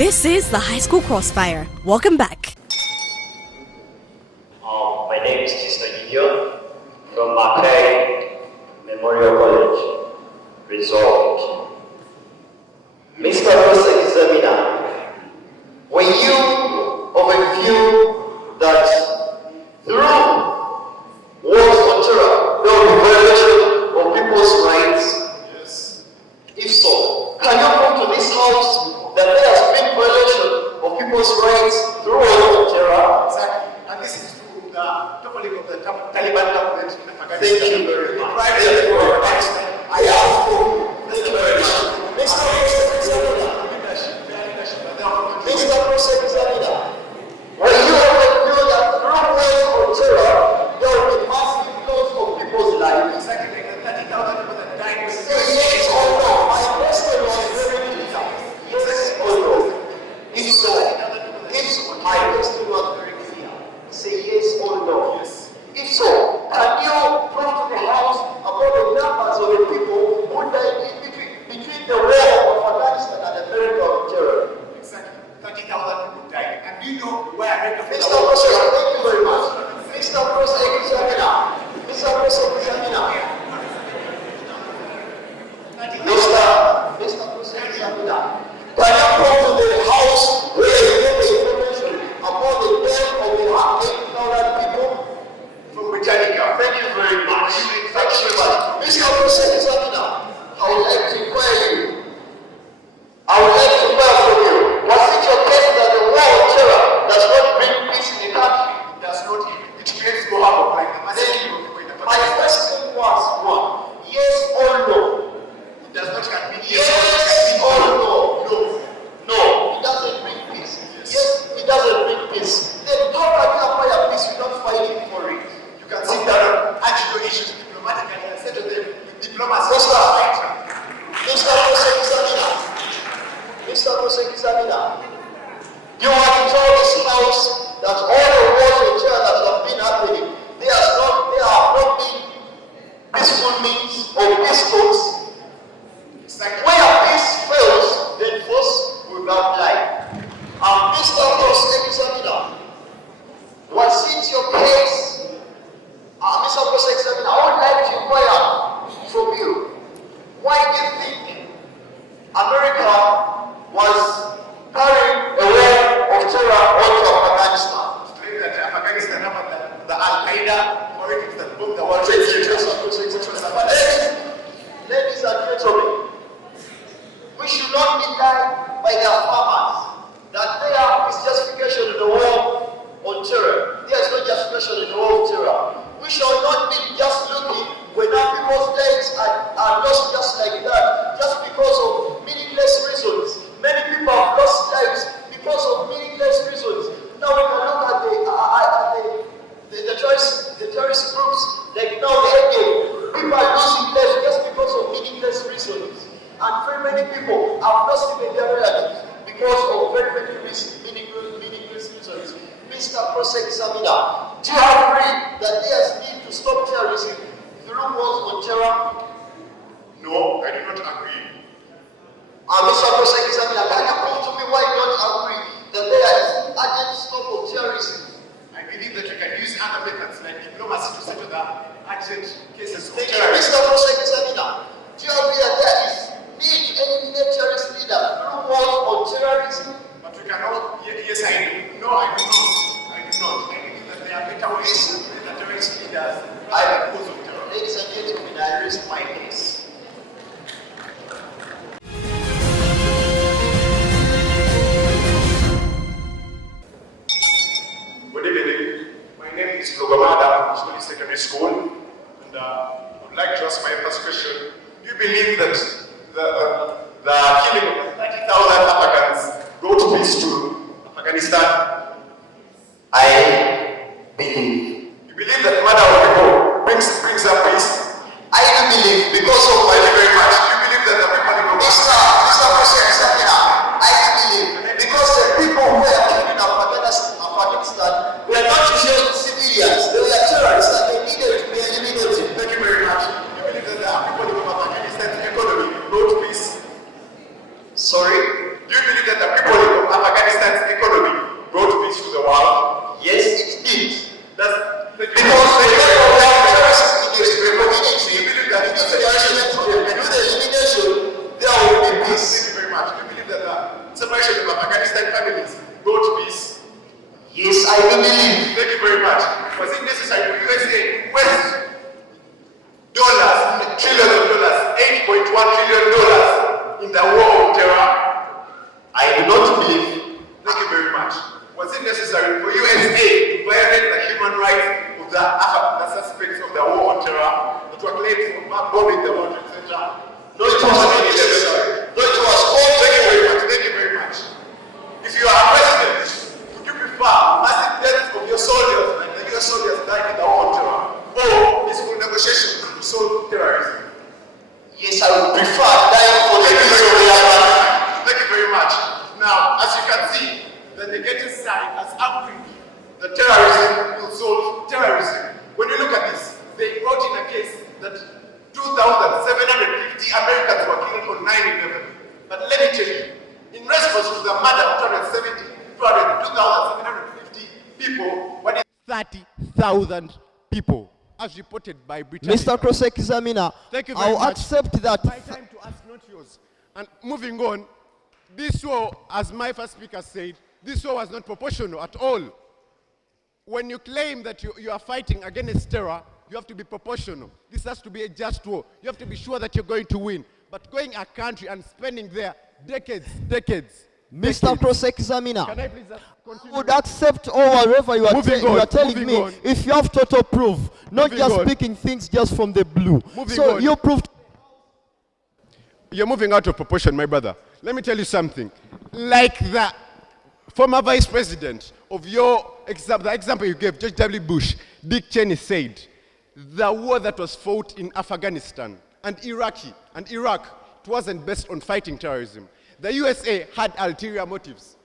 This is the High School Crossfire. Welcome back. My name is Gideon from Mackay Memorial College. Result. Mr. Prospect Examiner, were you of a view that through wars on terror there will be violation of people's rights? Yes. If so, can you prove to this house that there has been violation of people's rights through wars on terror? Exactly. And this is through the toppling of the Taliban government in Afghanistan. Thank you very much. Thank you very much. I ask for. Thank you very much. Mr. Prospect Examiner. Mr. Prospect Examiner, were you of the view that through wars on terror there will be massive loss of people's lives? Exactly like the 30,000 people that died. Say yes or no. My question was very clear. Yes or no. If so, if my question was very clear, say yes or no. Yes. If so, can you prove to the house about the numbers of the people who died between the war of Afghanistan and America on terror? Exactly. 30,000 people died. And you know where America Mr. Prospect, thank you very much. Mr. Prospect Examiner. Mr. Prospect Examiner. Mr. Prospect Examiner. Can you come to the house where you get the information about the death of the 8,000 people? from Britannica. Thank you very much. Thank you very much. Mr. Prospect Examiner, I would like to inquire you. I would like to inquire from you. Was it your case that the war on terror does not bring peace in the country? It does not. It creates no havoc like the massive people in the My question was one. Yes or no? It does not have been. Yes or no? No. No, it doesn't bring peace. Yes, it doesn't bring peace. Then how can you acquire peace without fighting for it? You can sit down and argue your issues diplomatically and settle them with diplomacy. Mr. Prospect Examiner. Mr. Prospect Examiner. You want to tell this house that all the wars on terror that have been happening, there have not been peaceful means or peace talks. Exactly. Where peace fails, then force will apply. Mr. Prospect Examiner, was it your case? Mr. Prospect Examiner, I would like to inquire from you. Why do you think America was carrying a wave of terror onto Afghanistan? To claim that Afghanistan had the Al-Qaeda origins that booked the world trade Thank you, center. Mr. Prospect Which was Examiner. Ladies and gentlemen, we should not be led by their farmers that there is justification in the war on terror. There is no justification in the war on terror. We shall not be just looking when our people's lives are lost just like that, just because of meaningless reasons. Many people have lost lives because of meaningless reasons. Now we can look at the terrorist groups, like now the ADF. People are losing lives just because of meaningless reasons. And very many people have lost even their relatives because of very many meaningless reasons. Mr. Prospect Examiner, do you agree that there is need to stop terrorism through wars on terror? No, I do not agree. Mr. Prospect Examiner, can you prove to me why you don't agree that there is urgent stop of terrorism? I believe that we can use other methods like diplomacy to settle the urgent cases of Thank you, terrorism. Mr. Prospect Examiner. Do you agree that there is need to eliminate terrorist leaders through wars on terrorism? But we cannot. Yes, I do. No, I do not. I do not. I believe that there are better ways to create the terrorist leaders than because of terror. Ladies and gentlemen, I raise my case. Good evening. My name is Logomada from Kibuli Secondary School, and I would like to ask my first question. Do you believe that the killing of the 30,000 Africans brought peace to Afghanistan? I believe. You believe that the murder of people brings up peace? I do believe because of Thank you very much. Do you believe that the people in Mr. Prospect Examiner, I do believe because the people who were killed in Afghanistan were not usually civilians, they were terrorists and they needed to be eliminated. Thank you very much. Do you believe that the people in Afghanistan's economy brought peace? Sorry? Do you believe that the people of peace. Thank you very much. Do you believe that the separation of Afghanistan families brought peace? Yes, I do believe. Thank you very much. Was it necessary for USA West dollars, trillions of dollars, $8.1 trillion in the war on terror? I do not believe. Thank you very much. Was it necessary for USA to violate the human rights of the suspects of the war on terror that were claimed for bombing the World Trade Center? No, it was not. No, it was all. Thank you very much. Thank you very much. If you are a president, would you prefer massive death of your soldiers and the US soldiers dying in the war on terror, or peaceful negotiation to solve terrorism? Yes, I would prefer dying for the peace of the other. Thank you very much. Now, as you can see, the negative side has agreed that terrorism will solve terrorism. When you look at this, they brought in a case that 2,750 Americans were killed on 9/11. But let me tell you, in response to the murder of 2,750 people, what is 30,000 people, as reported by Britain. Mr. Cross-Examiner, Thank you very I'll much. accept that. My time to ask, not yours. And moving on, this war, as my first speaker said, this war was not proportional at all. When you claim that you are fighting against terror, you have to be proportional. This has to be a just war. You have to be sure that you're going to win. But going a country and spending there decades. Mr. Cross-Examiner, Can I please continue? I would accept or whatever you are, Moving you on, are telling moving me on. if you have total proof, not Moving just on. speaking things just from the blue. Moving So on. you proved. You're moving out of proportion, my brother. Let me tell you something. Like the former vice president of your example, the example you gave, George W. Bush, Dick Cheney said, the war that was fought in Afghanistan and Iraq, it wasn't based on fighting terrorism. The USA had ulterior motives.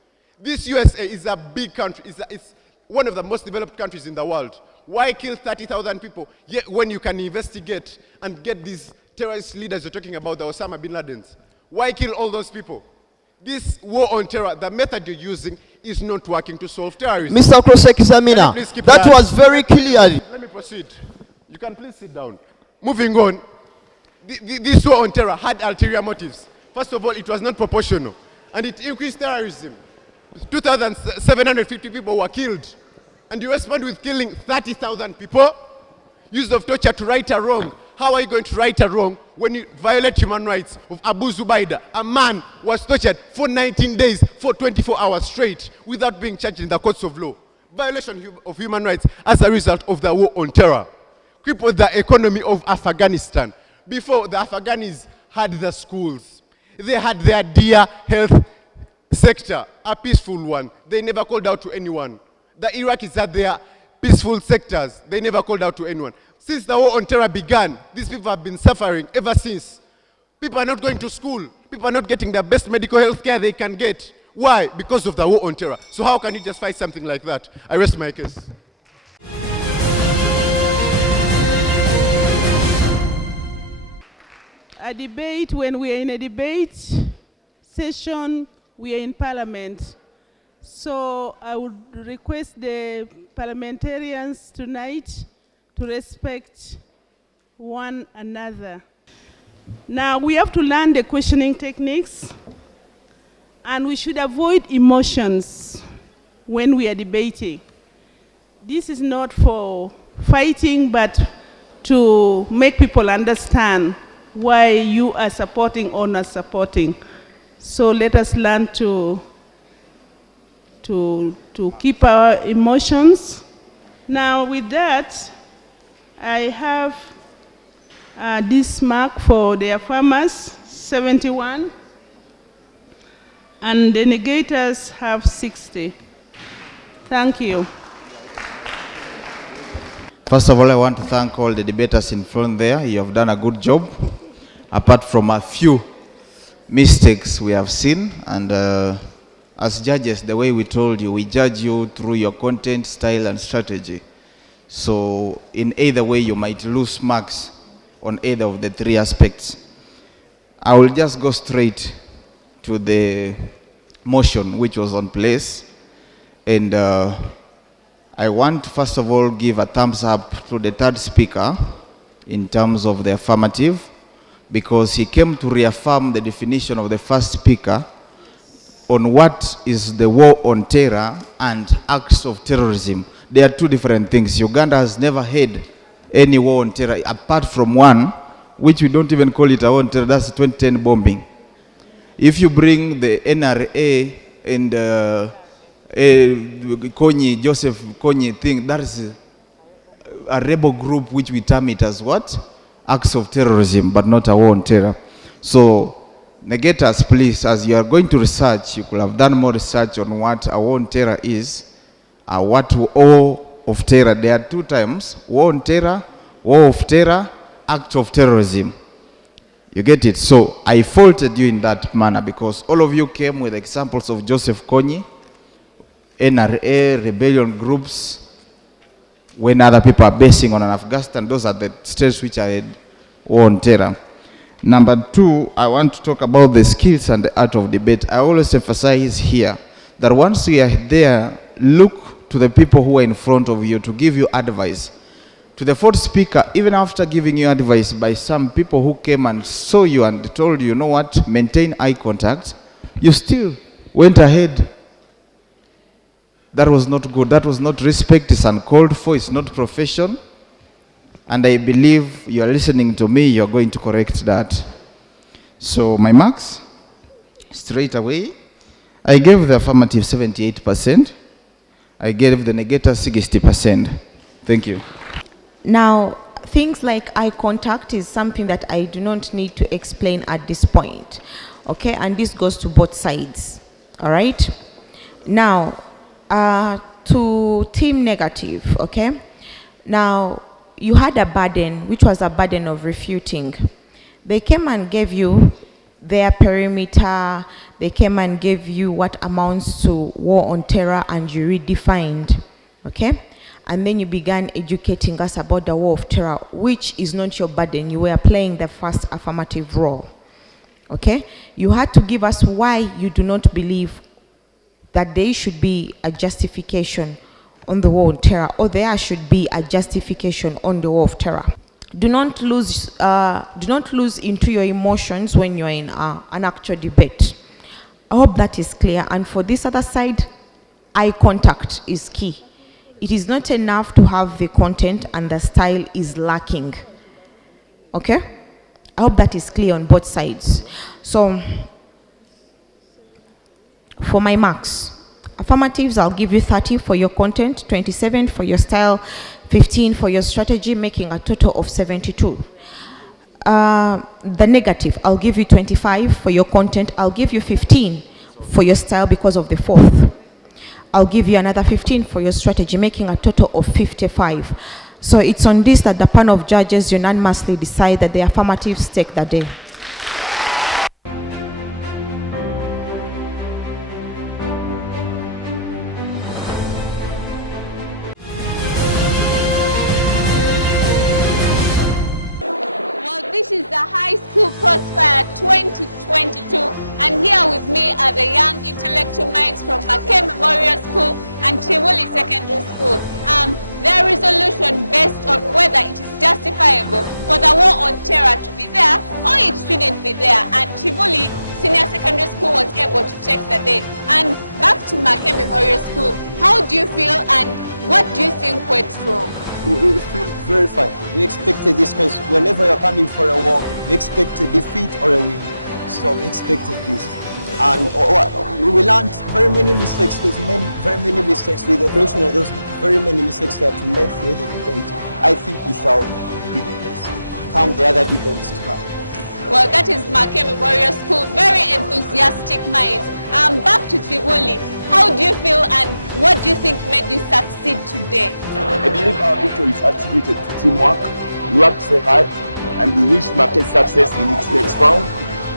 This USA is a big country. It's one of the most developed countries in the world. Why kill 30,000 people yet when you can investigate and get these terrorist leaders you're talking about, the Osama bin Ladens? Why kill all those people? This war on terror, the method you're using is not working to solve terrorism. Mr. Cross-Examiner, Please keep that was very clear. Let me proceed. You can please sit down. Moving on, this war on terror had ulterior motives. First of all, it was not proportional, and it increased terrorism. 2,750 people were killed, and you respond with killing 30,000 people? Use of torture to right a wrong. How are you going to right a wrong when you violate human rights of Abu Zubaydah? A man was tortured for 19 days, for 24 hours straight, without being charged in the courts of law. Violation of human rights as a result of the war on terror. Crippled the economy of Afghanistan. Before, the Afghanis had the schools. They had their dear health sector, a peaceful one. They never called out to anyone. The Iraqis had their peaceful sectors. They never called out to anyone. Since the war on terror began, these people have been suffering ever since. People are not going to school. People are not getting the best medical health care they can get. Why? Because of the war on terror. So how can you just fight something like that? I rest my case. A debate, when we are in a debate session, we are in parliament. So I would request the parliamentarians tonight to respect one another. Now we have to learn the questioning techniques, and we should avoid emotions when we are debating. This is not for fighting, but to make people understand why you are supporting or not supporting. So let us learn to keep our emotions. Now with that, I have this mark for the affirmers, 71, and the negators have 60. Thank you. First of all, I want to thank all the debaters in front there. You have done a good job, apart from a few mistakes we have seen. And as judges, the way we told you, we judge you through your content, style, and strategy. So in either way, you might lose marks on either of the three aspects. I will just go straight to the motion which was on place. And I want to first of all give a thumbs up to the third speaker in terms of the affirmative. because he came to reaffirm the definition of the first speaker on what is the war on terror and acts of terrorism. They are two different things. Uganda has never had any war on terror apart from one, which we don't even call it a war on terror, that's the 2010 bombing. If you bring the NRA and Konyi, Joseph Konyi thing, that is a rebel group which we term it as what? Acts of terrorism, but not a war on terror. So, negators, please, as you are going to research, you could have done more research on what a war on terror is, what war of terror. There are two terms, war on terror, war of terror, act of terrorism. You get it? So, I faulted you in that manner because all of you came with examples of Joseph Konyi, NRA, rebellion groups, when other people are basing on Afghanistan. Those are the states which are war on terror. Number two, I want to talk about the skills and the art of debate. I always emphasize here that once you are there, look to the people who are in front of you to give you advice. To the fourth speaker, even after giving you advice by some people who came and saw you and told you, you know what, maintain eye contact, you still went ahead. That was not good. That was not respect. It's uncalled for. It's not profession. And I believe you are listening to me. You are going to correct that. So my marks, straight away, I gave the affirmative 78%. I gave the negative 60%. Thank you. Now, things like eye contact is something that I do not need to explain at this point. Okay, and this goes to both sides. All right. Now, to team negative, okay? Now, you had a burden, which was a burden of refuting. They came and gave you their perimeter, they came and gave you what amounts to war on terror, and you redefined, okay? And then you began educating us about the war of terror, which is not your burden. You were playing the first affirmative role, okay? You had to give us why you do not believe that there should be a justification on the war on terror, or there should be a justification on the war of terror. Do not lose into your emotions when you're in an actual debate. I hope that is clear. And for this other side, eye contact is key. It is not enough to have the content and the style is lacking. Okay? I hope that is clear on both sides. So, for my marks, affirmatives, I'll give you 30 for your content, 27 for your style, 15 for your strategy, making a total of 72. The negative, I'll give you 25 for your content. I'll give you 15 for your style because of the fourth. I'll give you another 15 for your strategy, making a total of 55. So it's on this that the panel of judges unanimously decide that the affirmatives take the day. This is the High School Crossfire 2022, and here with me are the young intellectual minds from Mackay Memorial School and Kibuli Secondary School. Their resolution based on whether it is justifiable for the war on terror to be there or it shouldn't be there, and Kibuli Senior Secondary School was able to take the day. And back to Mackay Memorial School, how do you feel and what do you think went wrong? We feel very fine. We expected this because whenever you're coming for a war, we expect a defeat or a win. So we expected this. And we learned very many mistakes, because very many mistakes. With the correction of those very many mistakes that we made through the debate, I think we shall be the best. Come the other debates to come. Well, that is Mackay Memorial School, very enthusiastic minds. Back to Kibuli. How do you feel and what do you think made you succeed today? I believe our victory is attributed to teamwork. We worked so hard and we wish Mackay success in its next round.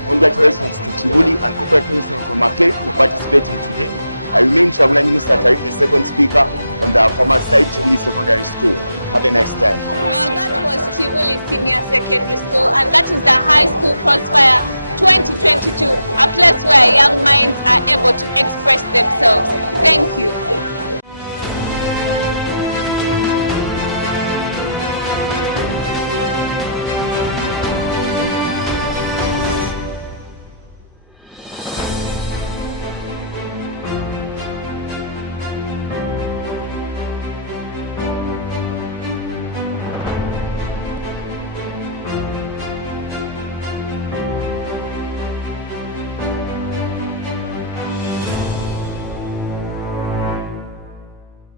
Congratulations to Kibuli and corporate minister from Mackay for participating today. I remain Chabula Minister Tariq, the second speaker on the former side Kibuli Secondary School. Have a nice time. Well, that was Kibuli Senior Secondary School, and that is the High School Crossfire 2022, a place where young minds are able to express themselves. Thank you.